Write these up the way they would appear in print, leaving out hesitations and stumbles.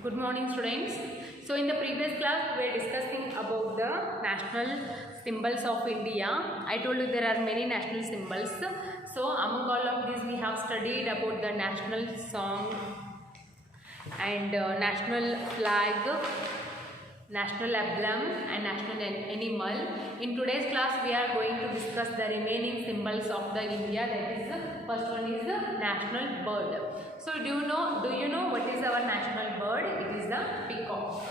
Good morning, students. So in the previous class we were discussing about the national symbols of India. I told you there are many national symbols. So among all of these we have studied about the national song and national flag, national emblem and national animal. In today's class we are going to discuss the remaining symbols of the India. That is, the first one is the national bird. So do you know what is our national bird? It is the peacock.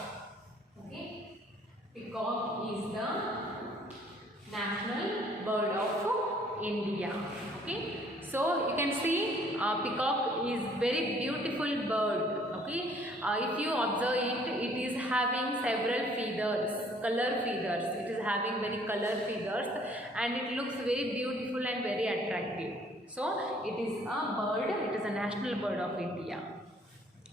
Okay, peacock is the national bird of India. Okay, so you can see peacock is very beautiful bird. Okay, if you observe it, it is having several feathers, color feathers. It is having very color feathers and it looks very beautiful and very attractive. So it is a bird, it is a national bird of India.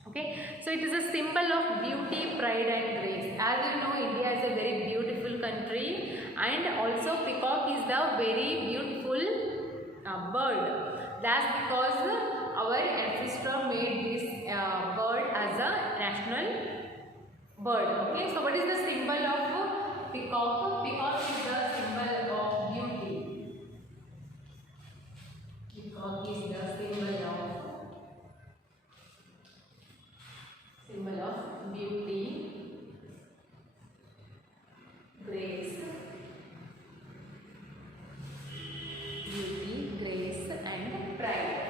Okay, so it is a symbol of beauty, pride and grace. As you know, India is a very beautiful country and also peacock is the very beautiful bird. That's because our ancestor made this bird as a national bird. Okay, so what is the symbol of peacock? Peacock is the symbol of beauty. Peacock is the symbol of beauty, grace, and pride.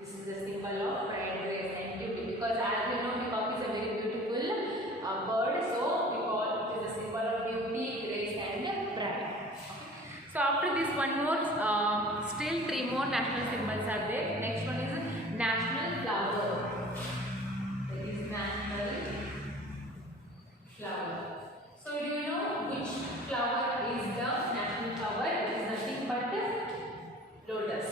This is the symbol of pride, grace and beauty, because as we know peacock is a very beautiful bird, so peacock is a symbol of beauty, grace and pride. So after this one more, still three more national symbols are there. Next one is national flower. That is national flower. So do you know which flower is the national flower? It is nothing but lotus.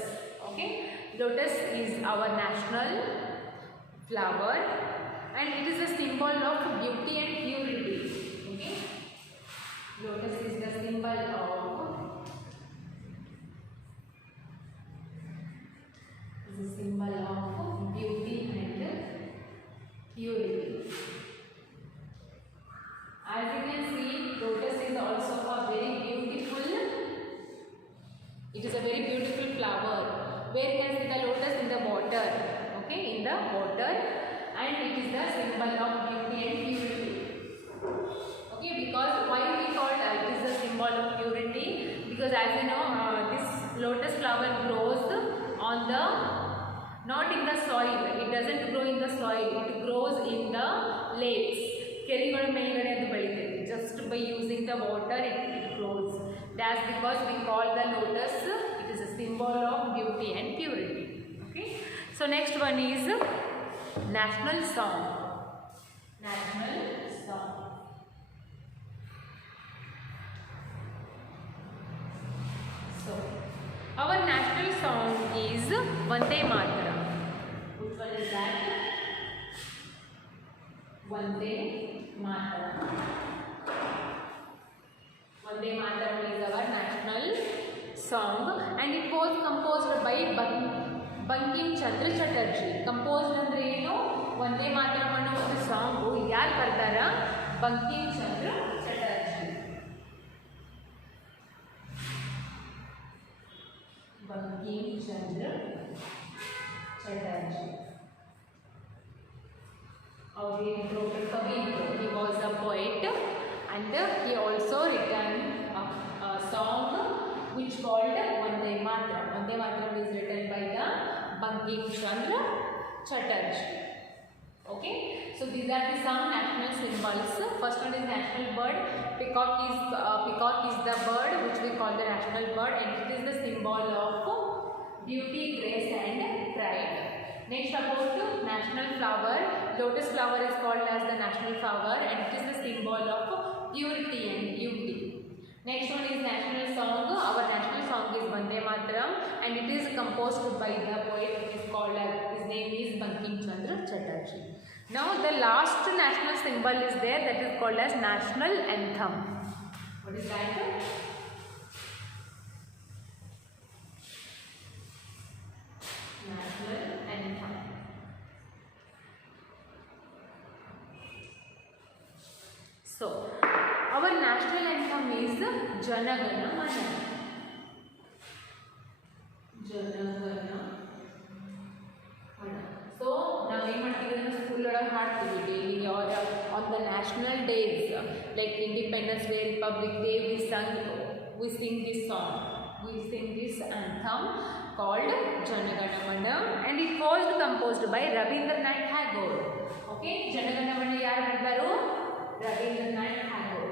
Okay, lotus is our national flower and it is a symbol of beauty and purity. Okay, lotus is the symbol of beauty and purity. As you can see, lotus is also a very beautiful. It is a very beautiful flower. Where you can see the lotus in the water. Okay, in the water, and it is the symbol of beauty and purity. Okay, because why we call it is the symbol of purity? Because as you know, this lotus flower grows on the, not in the soil. It doesn't grow in the soil. It grows in the lakes. Just by using the water, it grows. That's because we call the lotus. It is a symbol of beauty and purity. Okay. So next one is national song. National song. So our national song is Vande Mataram. Which one is that? Vande Mataram. Vande Mataram is our national song and it was composed by Bankim Chandra Chatterjee. Composed andre eno Vande Mataram ಅನ್ನೋ ಒಂದು song ಯಾರು ಬರ್ತಾರ? Bankim Chandra Chatterjee. Bankim Chandra Chatterjee. He was a poet and he also written a song which called Vande Mataram. Vande Mataram is written by the Bankim Chandra Chatterjee. Okay, so these are the some national symbols. First one is national bird. Peacock is the bird which we call the national bird and it is the symbol of beauty, grace and pride. Next, about national flower. Lotus flower is called as the national flower and it is the symbol of purity and beauty. Next one is national song. Our national song is Vande Mataram and it is composed by the poet which is called as, his name is Bankim Chandra Chatterjee. Now the last national symbol is there, that is called as national anthem. What is that? National anthem. national anthem is Jana Gana Mana. Jana Gana Mana. So now we school daily or on the national days like Independence Day, Republic Day, we sing this song. We sing this anthem called Jana Gana Mana, and it was composed by Rabindranath Tagore. Okay, Jana Gana Mana yaru bardaru? Rabindranath Tagore.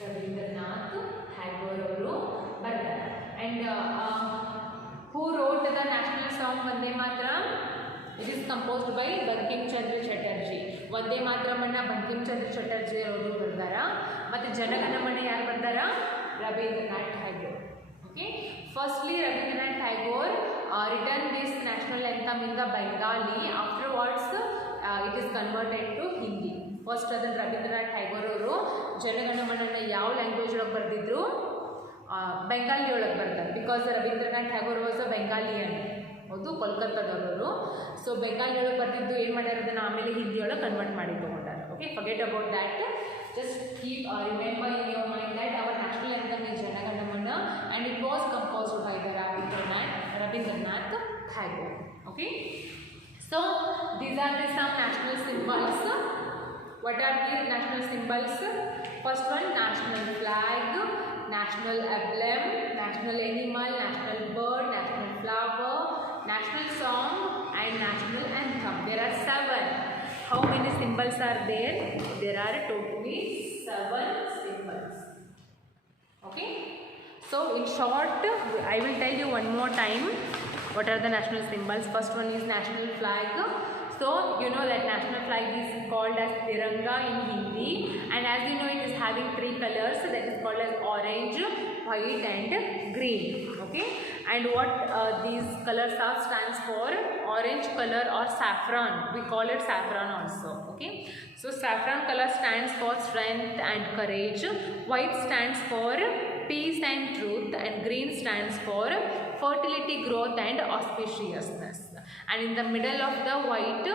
Rabindranath Tagore ಅವರು ಬರ್ತಾರೆ. And who wrote the national song Vande Mataram? It is composed by Bankim Chandra Chatterjee. Vande Mataram ಅನ್ನ Bankim Chandra Chatterjee ಅವರು ಬರ್ದಾರ. ಮತ್ತೆ Jana Gana Mana ಯಾರು ಬರ್ದಾರ? Rabindranath Tagore. Okay. Firstly, Rabindranath Tagore written this national anthem in the Bengali. Afterwards, it is converted to Hindi. First, Rabindranath Tagore ಅವರು Jana Gana Mana ಯಾವ language ಒಳಗೆ ಬರೆದಿದ್ರು? Bengali ಒಳಗೆ ಬರ್ತಾರೆ. Because Rabindranath Tagore was a Bengalian. ಹೌದು, ಕೋಲ್ಕತ್ತಾದವರು. So Bengali ಒಳಗೆ ಬರ್ತಿದ್ದು ಏನು ಮಾಡ್ಯಾರ, ಅದನ್ನು ಆಮೇಲೆ ಹಿಂದಿ ಒಳಗೆ ಕನ್ವರ್ಟ್ ಮಾಡಿ ತೊಗೊಂಡಾರೆ. Okay, forget about that. Just keep remember in your mind that our national anthem is Jana Gana Mana and it was composed by the Rabindranath Tagore. Okay, so these are the some national symbols. What are the national symbols? First one, national flag, national emblem, national animal, national bird, national flower, national song and national anthem. There are 7. How many symbols are there? There are totally 7 symbols. Okay, so in short I will tell you one more time what are the national symbols. First one is national flag. So you know that national flag is called as Tiranga in Hindi, and as you know it is having 3 colors, that is called as orange, white and green. Okay, and what these colors are stands for? Orange color or saffron, we call it saffron also. Okay, so saffron color stands for strength and courage, white stands for peace and truth, and green stands for fertility, growth and auspiciousness. And in the middle of the white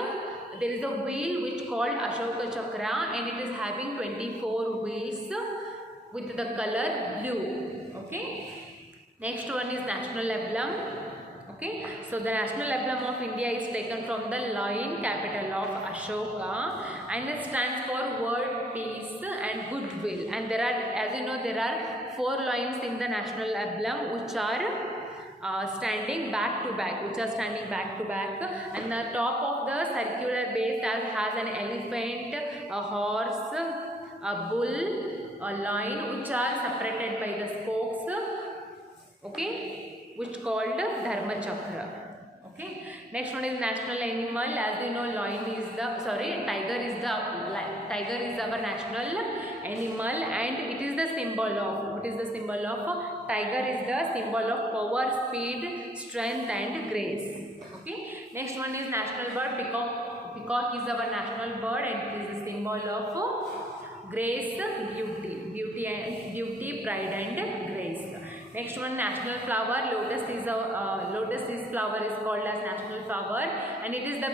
there is a wheel which called Ashoka Chakra, and it is having 24 wheels with the color blue. Okay, next one is national emblem. Okay, so the national emblem of India is taken from the lion, capital of Ashoka, and it stands for world peace and goodwill. And there are, as you know, there are 4 lions in the national emblem which are standing back to back, and the top of the circular base has an elephant, a horse, a bull, a lion, which are separated by the spokes. Okay, which called Dharma Chakra. Okay, next one is national animal. As you know, tiger is our national animal, and it is the symbol of, tiger is the symbol of power, speed, strength and grace. Okay, next one is national bird. Peacock is our national bird, and it is the symbol of grace, beauty, pride and grace. Next one, national flower. Lotus is flower is called as national flower, and it is the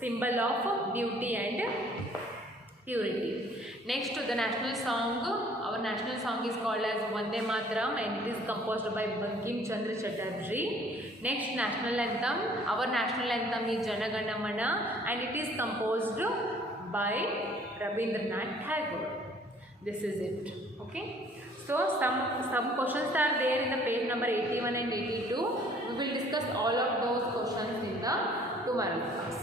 symbol of beauty and purity. Next to the national song, our national song is called as Vande Mataram, and it is composed by Bankim Chandra Chatterjee. Next, national anthem. Our national anthem is Jana Gana Mana, and it is composed by Rabindranath Tagore. This is it. Okay, so some questions are there in the page number 81 and 82. We will discuss all of those questions in the tomorrow class.